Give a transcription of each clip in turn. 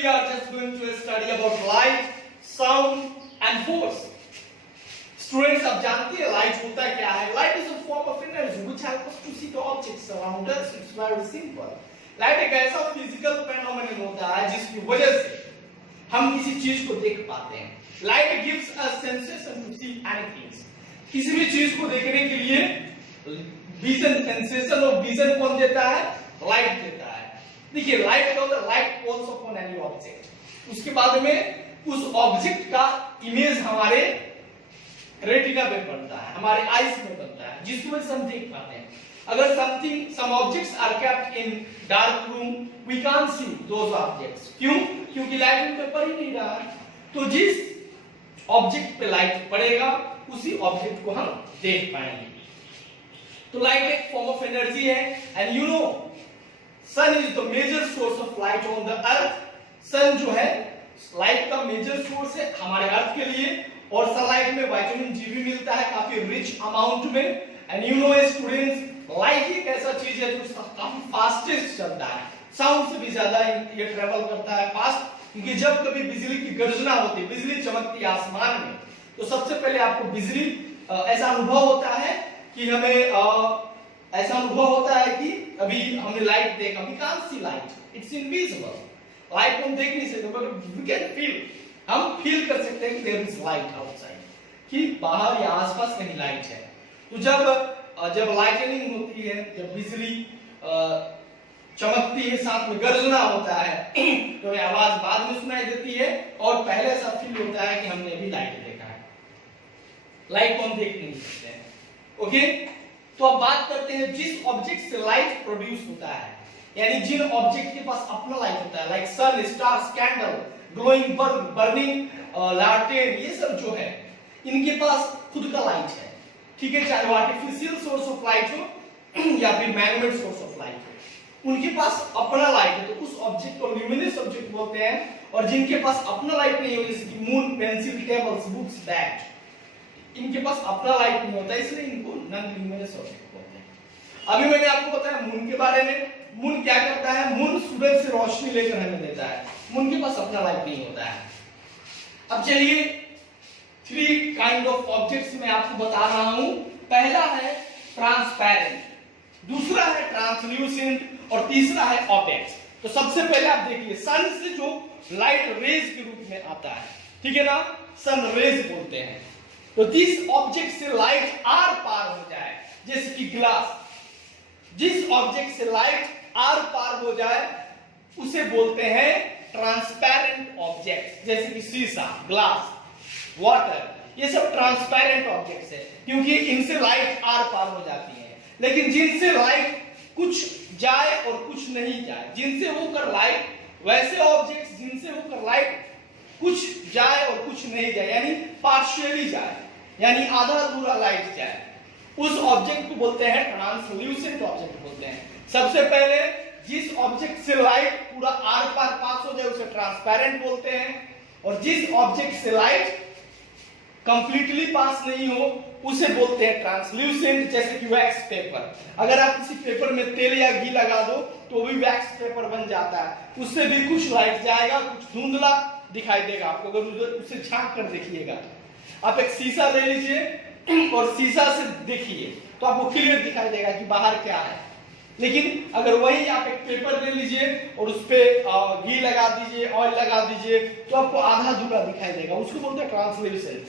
we are just going to study about light, sound and force. Students, आप जानते हैं light होता क्या है? Light is a form of energy which helps us to see the objects around us. It's very simple. Light एक ऐसा physical phenomenon होता है जिसकी वजह से हम किसी चीज को देख पाते हैं. Light gives us sensation to see anything. किसी भी चीज को देखने के लिए विजन, सेंसेशन और विजन कौन देता है? लाइट देता है. देखिए लाइट क्या होता है? Light falls upon any object. उसके बाद में उस ऑब्जेक्ट का इमेज हमारे रेटिना पे पड़ता है, हमारे आईज में बनता है, जिसकी वजह से हम देख पाते हैं. अगर some objects are kept in dark room, we can't see those objects. क्यों? क्योंकि लाइट उन पे पड़ ही नहीं रहा है. तो जिस ऑब्जेक्ट पे लाइट पड़ेगा उसी ऑब्जेक्ट को हम देख पाएंगे. तो लाइट एक फॉर्म ऑफ एनर्जी है. And you know sun is the major source of light on the earth. Sun जो है लाइट का मेजर सोर्स है हमारे अर्थ के लिए. और सनलाइट में विटामिन जी भी मिलता है काफी रिच अमाउंट में. And you no students, light एक ऐसा चीज है जो काफी फास्टेस्ट चलता है. साउंड से भी ज्यादा ये ट्रेवल करता है फास्ट. क्योंकि जब कभी बिजली की गर्जना होती है, बिजली चमकती है आसमान में, तो सबसे पहले आपको बिजली ऐसा अनुभव होता है कि हमें ऐसा अनुभव होता है कि अभी हमने लाइट देखा. We can't see light, it's invisible. Light को हम देख नहीं सकते बट वी कैन फील. हम फील कर सकते हैं कि देयर इज लाइट आउटसाइड, कि बाहर या आसपास कहीं लाइट है. तो जब लाइटनिंग होती है, जब बिजली चमकती है, साथ में गर्जना होता है, तो ये आवाज बाद में सुनाई देती है और पहले ऐसा फील होता है कि हमने अभी लाइट देखा है. लाइट को हम देख नहीं सकते. ओके, तो अब बात करते हैं जिस ऑब्जेक्ट से लाइट प्रोड्यूस होता है, यानी जिन ऑब्जेक्ट के पास अपना लाइट होता है, like sun, stars, candle, glowing bulb, burning लालटेन, ये सब जो है इनके पास खुद का लाइट है. ठीक है, चाहे वो आर्टिफिशियल सोर्स ऑफ लाइट हो या फिर मैनमेड सोर्स ऑफ लाइट हो, उनके पास अपना लाइट है. तो उस ऑब्जेक्ट को ल्यूमिनस ऑब्जेक्ट बोलते हैं. और जिनके पास अपना लाइट नहीं हो, जैसे कि moon, pencil, tables, books, bat, इनके पास अपना लाइट नहीं होता, इसलिए इनको नॉन ल्यूमिनस ऑब्जेक्ट बोलते हैं. अभी मैंने आपको बताया मून के बारे में. मून क्या करता है? मून सूरज से रोशनी लेकर हमें देता है. मून के पास अपना लाइट नहीं होता है. अब चलिए 3 काइंड ऑफ ऑब्जेक्ट्स मैं आपको बता रहा हूं. पहला है ट्रांसपेरेंट, दूसरा है ट्रांसल्यूसेंट और तीसरा है ऑपेक. तो सबसे पहले आप देखिए, सन से जो लाइट रेज के रूप में आता है, ठीक है ना, सन रेज बोलते हैं. तो जिस ऑब्जेक्ट से लाइट आर पार हो जाए, जैसे कि ग्लास, जिस ऑब्जेक्ट से लाइट आर पार हो जाए उसे बोलते हैं ट्रांसपेरेंट ऑब्जेक्ट. जैसे कि शीशा, ग्लास, वाटर, ये सब ट्रांसपेरेंट ऑब्जेक्ट्स है क्योंकि इनसे लाइट आर पार हो जाती है. लेकिन जिनसे लाइट कुछ जाए और कुछ नहीं जाए, जिनसे होकर लाइट, वैसे ऑब्जेक्ट्स जिनसे होकर लाइट कुछ जाए और कुछ नहीं जाए, यानी पार्शियली जाए, यानी आधा अधूरा लाइट जाए, उस ऑब्जेक्ट को बोलते हैं ट्रांसल्यूसेंट ऑब्जेक्ट बोलते हैं. सबसे पहले जिस ऑब्जेक्ट से लाइट पूरा आर पार पास हो जाए उसे ट्रांसपेरेंट बोलते हैं. और जिस ऑब्जेक्ट से लाइट कंप्लीटली पास नहीं हो उसे बोलते हैं ट्रांसल्यूसेंट. जैसे कि वैक्स पेपर, अगर आप किसी पेपर में तेल या घी लगा दो तो भी वैक्स पेपर बन जाता है. उससे भी कुछ लाइट जाएगा, कुछ धुंधला दिखाई देगा आपको. अगर उसे झांक कर देखिएगा, आप एक शीशा ले लीजिए और शीशा से देखिए तो आपको क्लियर दिखाई देगा कि बाहर क्या है. लेकिन अगर वही आप एक पेपर ले लीजिए और उस पे घी लगा दीजिए, ऑयल लगा दीजिए, तो आपको आधा अधूरा दिखाई देगा. उसको बोलते हैं ट्रांसल्यूसेंट.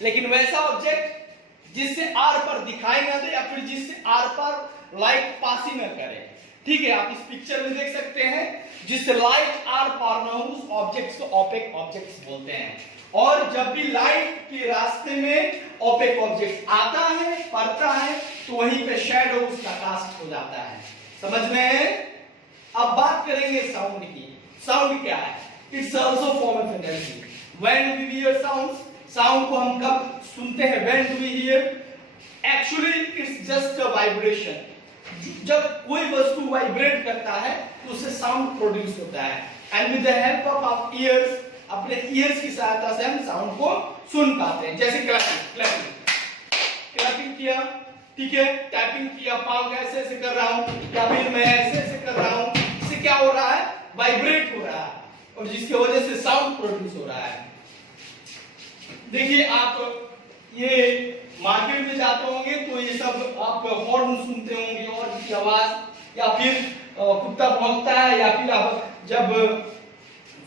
लेकिन वैसा ऑब्जेक्ट जिससे आर पर दिखाई ना दे या फिर जिससे आर पर लाइट पास ही ना करे, ठीक है, आप इस पिक्चर में देख सकते हैं, जिससे लाइट आर पार ना हो उस ऑब्जेक्ट्स को ओपेक ऑब्जेक्ट्स बोलते हैं. और जब भी लाइट के रास्ते में ओपेक ऑब्जेक्ट आता है, पड़ता है, तो वहीं पे शैडो उसका कास्ट हो जाता है. समझ में है? अब बात करेंगे साउंड की. साउंड क्या है? It's also form of energy. When we hear sounds, sound को हम कब सुनते हैं? When do we hear? Actually it's just a vibration. जब कोई वस्तु वाइब्रेट करता है तो उससे साउंड प्रोड्यूस होता है. And with the help of our ears, अपने ईयर्स की सहायता से हम साउंड को सुन पाते हैं. जैसे क्लैपिंग किया, ठीक है, टैपिंग किया, पाँव ऐसे ऐसे कर रहा हूं या फिर मैं ऐसे ऐसे कर रहा हूं, इससे क्या हो रहा है? वाइब्रेट हो रहा है. और जिसकी वजह से साउंड प्रोड्यूस हो रहा है। देखिए आप ये मार्केट में जाते होंगे तो ये सब आप हॉर्न सुनते होंगे और की आवाज, या फिर कुत्ता भौंकता है, या फिर आप जब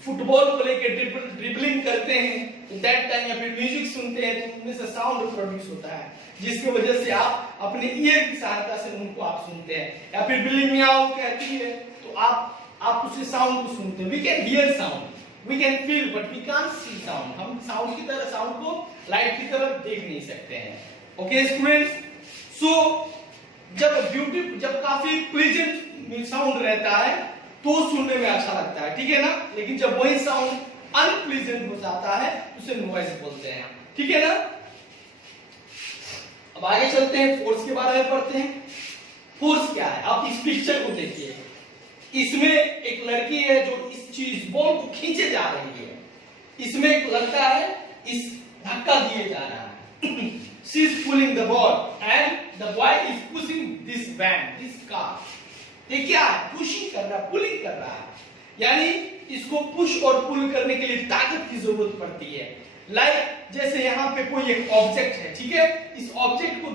फुटबॉल को लेकर ड्रिबलिंग करते हैं तो दैट टाइम, या फिर म्यूजिक सुनते हैं तो उनमें से साउंड प्रोड्यूस होता है, जिसकी वजह से आप अपने ईयर की सहायता से उनको आप सुनते हैं। या फिर बिल्ली मियाओ कहती है तो आप उसे साउंड को सुनते हैं। We can hear sound, we can feel, but we can't see sound. हम साउंड की तरह साउंड को लाइट की तरह देख नहीं सकते हैं। ओके स्टूडेंट्स, सो जब काफी प्लीजेंट साउंड रहता है तो सुनने में अच्छा लगता है, ठीक है ना, लेकिन जब वही साउंड अनप्लीजेंट हो जाता है उसे नॉइज बोलते हैं, ठीक है ना। अब आगे चलते हैं, फोर्स के बारे में पढ़ते हैं। फोर्स क्या है, आप इस पिक्चर को देखिए, इसमें एक लड़की है जो इस चीज बॉल को खींचे जा रही है, इसमें एक लड़का है इस धक्का दिए जा रहा है। She is pulling the ball and the boy is pushing this van, this car. ये क्या है, पुशिंग कर रहा है, पुलिंग कर रहा है, यानी इसको पुश और पुल करने के लिए ताकत की जरूरत पड़ती है। लाइक जैसे यहाँ पे कोई एक ऑब्जेक्ट है, ठीक है, इस ऑब्जेक्ट को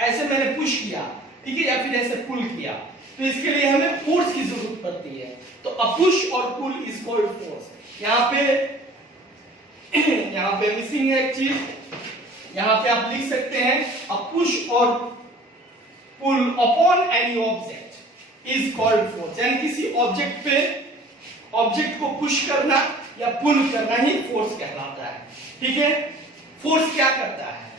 ऐसे मैंने पुश किया, ठीक है, या फिर ऐसे पुल किया, तो इसके लिए हमें फोर्स की जरूरत पड़ती है। तो अ पुश और पुल इज कॉल्ड फोर्स। यहाँ पे मिसिंग है एक चीज, यहाँ पे आप लिख सकते हैं अ पुश और pull upon any object is called force, यानी किसी ऑब्जेक्ट को पुश करना या पुल करना ही फोर्स कहलाता है, ठीक है। फोर्स क्या करता है,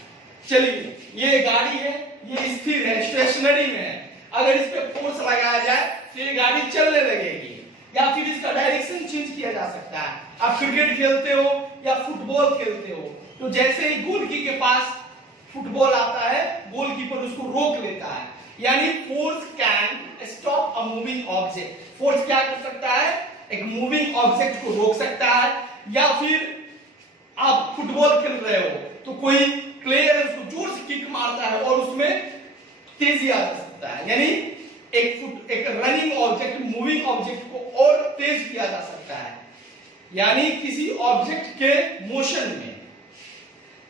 चलिए ये गाड़ी है, ये स्थिर है, स्टेशनरी में है, अगर इस पे फोर्स लगाया जाए तो ये गाड़ी चलने लगेगी, या फिर इसका डायरेक्शन चेंज किया जा सकता है। आप क्रिकेट खेलते हो या फुटबॉल खेलते हो तो जैसे ही गोलकी के पास फुटबॉल आता है, गोलकीपर उसको रोक लेता है, यानी force can stop a moving object. Force क्या कर सकता है, एक मूविंग ऑब्जेक्ट को रोक सकता है। या फिर आप फुटबॉल खेल रहे हो तो कोई प्लेयर उसको जोर से किक मारता है और उसमें तेजी आ सकता है, यानी एक रनिंग ऑब्जेक्ट मूविंग ऑब्जेक्ट को और तेज किया जा सकता है, यानी किसी ऑब्जेक्ट के मोशन में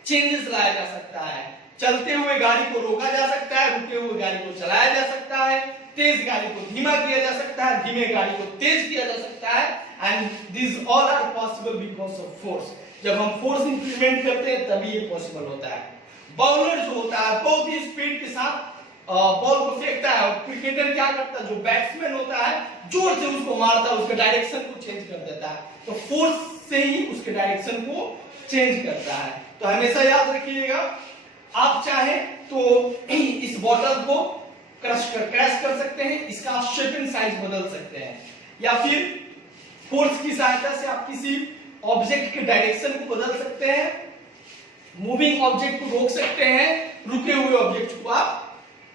चेंजेस लाया जा सकता है। चलते हुए गाड़ी को रोका जा सकता है, रुके हुए गाड़ी को चलाया जा सकता है, तेज गाड़ी को धीमा किया जा सकता है, धीमे गाड़ी को तेज किया जा सकता है, and this all are possible because of force. जब हम फोर्स इंप्लीमेंट करते हैं तभी ये पॉसिबल होता है। बॉलर जो होता है बहुत ही स्पीड के साथ बॉल को फेंकता है, क्रिकेटर क्या करता है, जो बैट्समैन होता है जोर से उसको मारता है, उसके डायरेक्शन को चेंज कर देता है, तो फोर्स से ही उसके डायरेक्शन को चेंज करता है। तो हमेशा याद रखिएगा, आप चाहे तो इस बॉटल को क्रैश कर सकते हैं, इसका शेप एंड साइज बदल सकते हैं, या फिर फोर्स की सहायता से आप किसी ऑब्जेक्ट के डायरेक्शन को बदल सकते हैं, मूविंग ऑब्जेक्ट को रोक सकते हैं, रुके हुए ऑब्जेक्ट को आप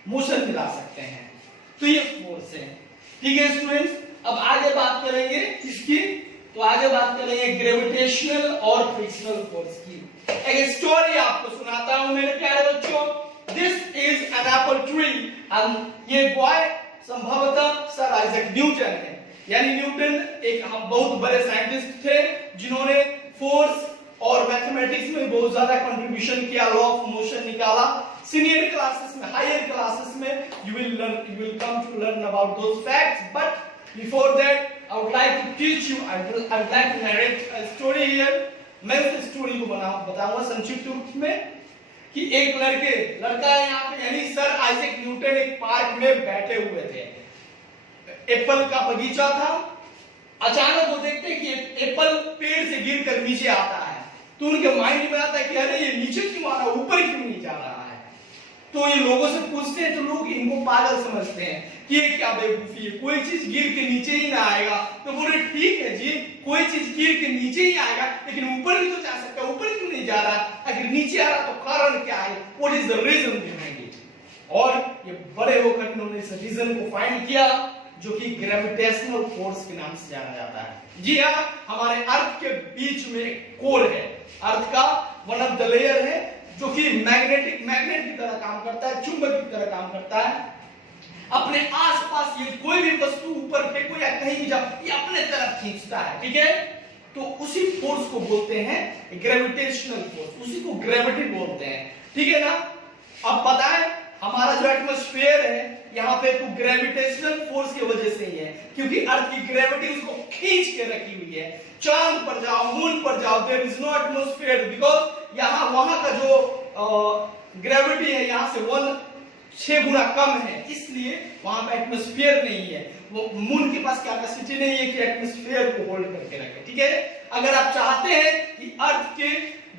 मोशन दिला सकते हैं। तो ये फोर्स है, ठीक है स्टूडेंट्स। अब आगे बात करेंगे इसकी, तो आगे बात करेंगे ग्रेविटेशनल और फ्रिक्शनल फोर्स की। एक स्टोरी आपको सुनाता हूं मेरे प्यारे बच्चों। This is an apple tree and ये बॉय संभवतः सर आइजैक न्यूटन है, यानी न्यूटन एक बहुत बड़े साइंटिस्ट थे जिन्होंने फोर्स और मैथमेटिक्स में बहुत ज्यादा कंट्रीब्यूशन किया, लॉ ऑफ मोशन निकाला। सीनियर क्लासेस में, हायर क्लासेस में you will come to learn about those facts, but before that I would like to teach you, I would like to narrate a story here. मैं उस story को बताऊंगा संक्षिप्त रूप में कि एक लड़का है यहाँ पे, यानी सर आइजैक न्यूटन एक पार्क में बैठे हुए थे, एप्पल का बगीचा था। अचानक वो देखते कि एप्पल पेड़ से गिरकर नीचे आता है, तो उनके माइंड में आता है कि अरे ये नीचे क्यों आ रहा है, ऊपर क्यों नहीं जा रहा है। तो ये लोगों से पूछते हैं तो लोग इनको पागल समझते हैं कि ये क्या बेवकूफी है, कोई चीज गिर के नीचे ही ना आएगा। तो बोले ठीक है जी, कोई चीज गिर के नीचे ही आएगा, लेकिन ऊपर भी तो जा सकता है, ऊपर क्यों नहीं जा रहा, अगर नीचे आ रहा तो कारण क्या है, what is the reason behind it. और ये बड़े होकर इन्होंने इस रीजन को फाइंड किया जो कि ग्रेविटेशनल फोर्स के नाम से जाना जाता है। जी हाँ, हमारे अर्थ के बीच में एक कोर है, अर्थ का वन ऑफ द लेयर है जो कि मैग्नेट की तरह काम करता है, चुंबक की तरह काम करता है। अपने आसपास ये कोई भी वस्तु ऊपर फेंको या कहीं भी जाओ, ये अपने तरफ खींचता है, ठीक है। तो उसी फोर्स को बोलते हैं ग्रेविटेशनल फोर्स, उसी को ग्रेविटी बोलते हैं, ठीक है ना। अब पता है हमारा जो एटमॉस्फेयर है यहाँ पे तो ग्रेविटेशनल फोर्स की वजह से ही है, क्योंकि अर्थ की ग्रेविटी उसको खींच के रखी हुई है। चांद पर जाओ, मून पर जाओ, there is no atmosphere, because यहाँ वहां का जो ग्रेविटी है यहाँ से 6 गुना कम है, इसलिए वहां पे एटमॉस्फेयर नहीं है। वो मून के पास कैपेसिटी नहीं है कि एटमॉस्फेयर को होल्ड करके रखे, ठीक है। अगर आप चाहते हैं कि अर्थ के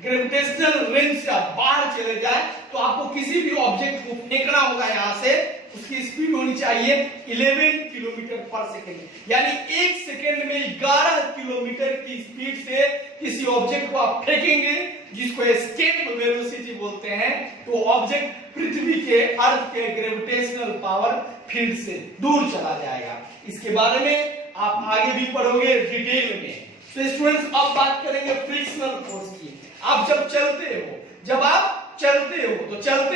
ग्रेविटेशनल रेंज से आप बाहर चले जाए तो आपको किसी भी ऑब्जेक्ट को फेंकना होगा यहाँ से, उसकी स्पीड होनी चाहिए 11 किलोमीटर पर सेकेंड, यानी 1 सेकेंड में 11 किलोमीटर की स्पीड से किसी ऑब्जेक्ट को आप फेंकेंगे, जिसको एस्केप वेलोसिटी बोलते हैं, तो ऑब्जेक्ट पृथ्वी के अर्थ के ग्रेविटेशनल पावर फील्ड से दूर चला जाएगा। इसके बारे में आप आगे भी पढ़ोगे डिटेल में। तो स्टूडेंट्स अब बात करेंगे फ्रिक्शनल फोर्स की। आप जब चलते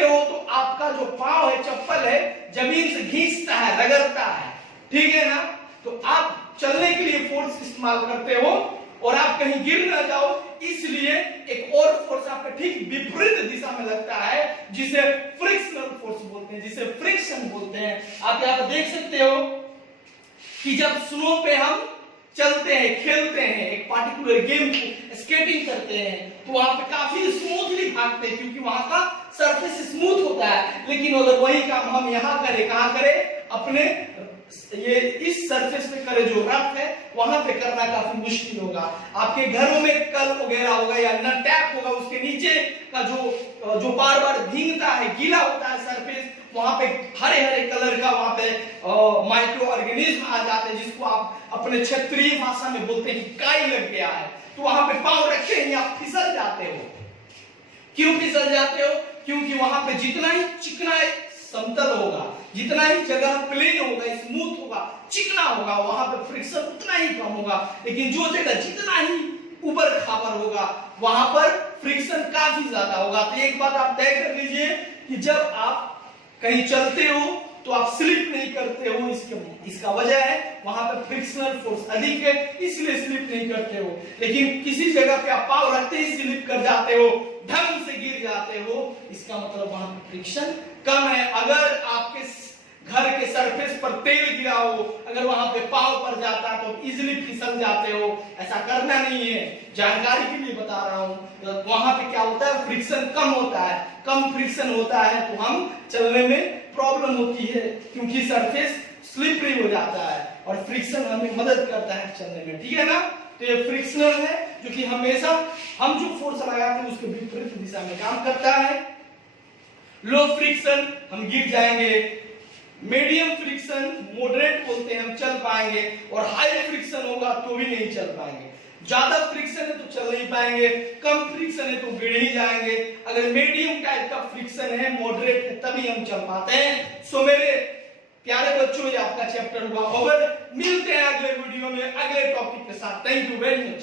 हो तो आपका जो पांव है, चप्पल है, जमीन से घिसता है, रगड़ता है, ठीक है ना। तो आप चलने के लिए फोर्स इस्तेमाल करते हो और आप कहीं गिर ना जाओ, इसलिए एक और फोर्स आपका ठीक विपरीत दिशा में लगता है, जिसे फ्रिक्शनल फोर्स बोलते हैं, जिसे फ्रिक्शन बोलते हैं। आप यहाँ पर देख सकते हो कि जब स्नो पे हम चलते हैं, खेलते हैं, एक पार्टिकुलर गेम को स्केटिंग करते हैं, तो वहां पे काफी स्मूथली भागते हैं, क्योंकि वहां का सरफेस स्मूथ होता है। लेकिन अगर वही काम हम यहाँ करें, कहाँ करें, अपने ये इस सरफेस पे करे जो रफ है, वहां पे करना काफी मुश्किल होगा। आपके घरों में कल वगैरह होगा या न टैप होगा, उसके नीचे का जो बार बार भीगता है, गीला होता है सरफेस, वहां पे हरे हरे कलर का वहां पे माइक्रो ऑर्गेनिज्म आ जाते हैं, जिसको आप अपने क्षेत्रीय भाषा में बोलते हैं कि काई लग गया है। तो वहां पे पांव रखे ही आप फिसल जाते हो। क्यों फिसल जाते हो? क्योंकि वहां पे जितना ही चिकना समतल होगा, जितना ही जगह प्लेन होगा, स्मूथ होगा, चिकना होगा, वहां पे फ्रिक्शन उतना ही कम होगा। लेकिन जो जगह जितना ही ऊपर खाबर होगा, वहां पर फ्रिक्शन काफी ज्यादा होगा। तो एक बात आप तय कर लीजिए कि जब आप कहीं चलते हो तो आप स्लिप नहीं करते हो, इसका वजह है वहां पे फ्रिक्शनल फोर्स अधिक है, इसलिए स्लिप नहीं करते हो। लेकिन किसी जगह पे आप पाँव रखते ही स्लिप कर जाते हो, ढंग से गिर जाते हो, इसका मतलब वहां पे फ्रिक्शन कम है। अगर आपके घर के सरफेस पर तेल गिरा हो, अगर वहां पे पाँव पर जाता है तो इजीली फिसल जाते हो, ऐसा करना नहीं है, जानकारी के लिए बता रहा हूं। तो वहां पे क्या होता है, फ्रिक्शन कम होता है, कम फ्रिक्शन होता है तो हम चलने में प्रॉब्लम होती है, क्योंकि सरफेस स्लिपरी हो जाता है और फ्रिक्शन हमें मदद करता है चलने में, ठीक है ना। तो ये फ्रिक्शनल है, जो कि हमेशा हम जो फोर्स लगाते हैं उसके विपरीत दिशा में काम करता है। लो फ्रिक्शन हम गिर जाएंगे, मीडियम फ्रिक्शन मॉडरेट बोलते हैं हम चल पाएंगे, और हाई फ्रिक्शन होगा तो भी नहीं चल पाएंगे। ज्यादा फ्रिक्शन है तो चल नहीं पाएंगे, कम फ्रिक्शन है तो गिर ही जाएंगे। अगर मीडियम टाइप का फ्रिक्शन है, मॉडरेट है, तभी हम चल पाते हैं। सो मेरे प्यारे बच्चों, ये आपका चैप्टर हुआ ओवर। मिलते हैं अगले वीडियो में अगले टॉपिक के साथ। Thank you very much.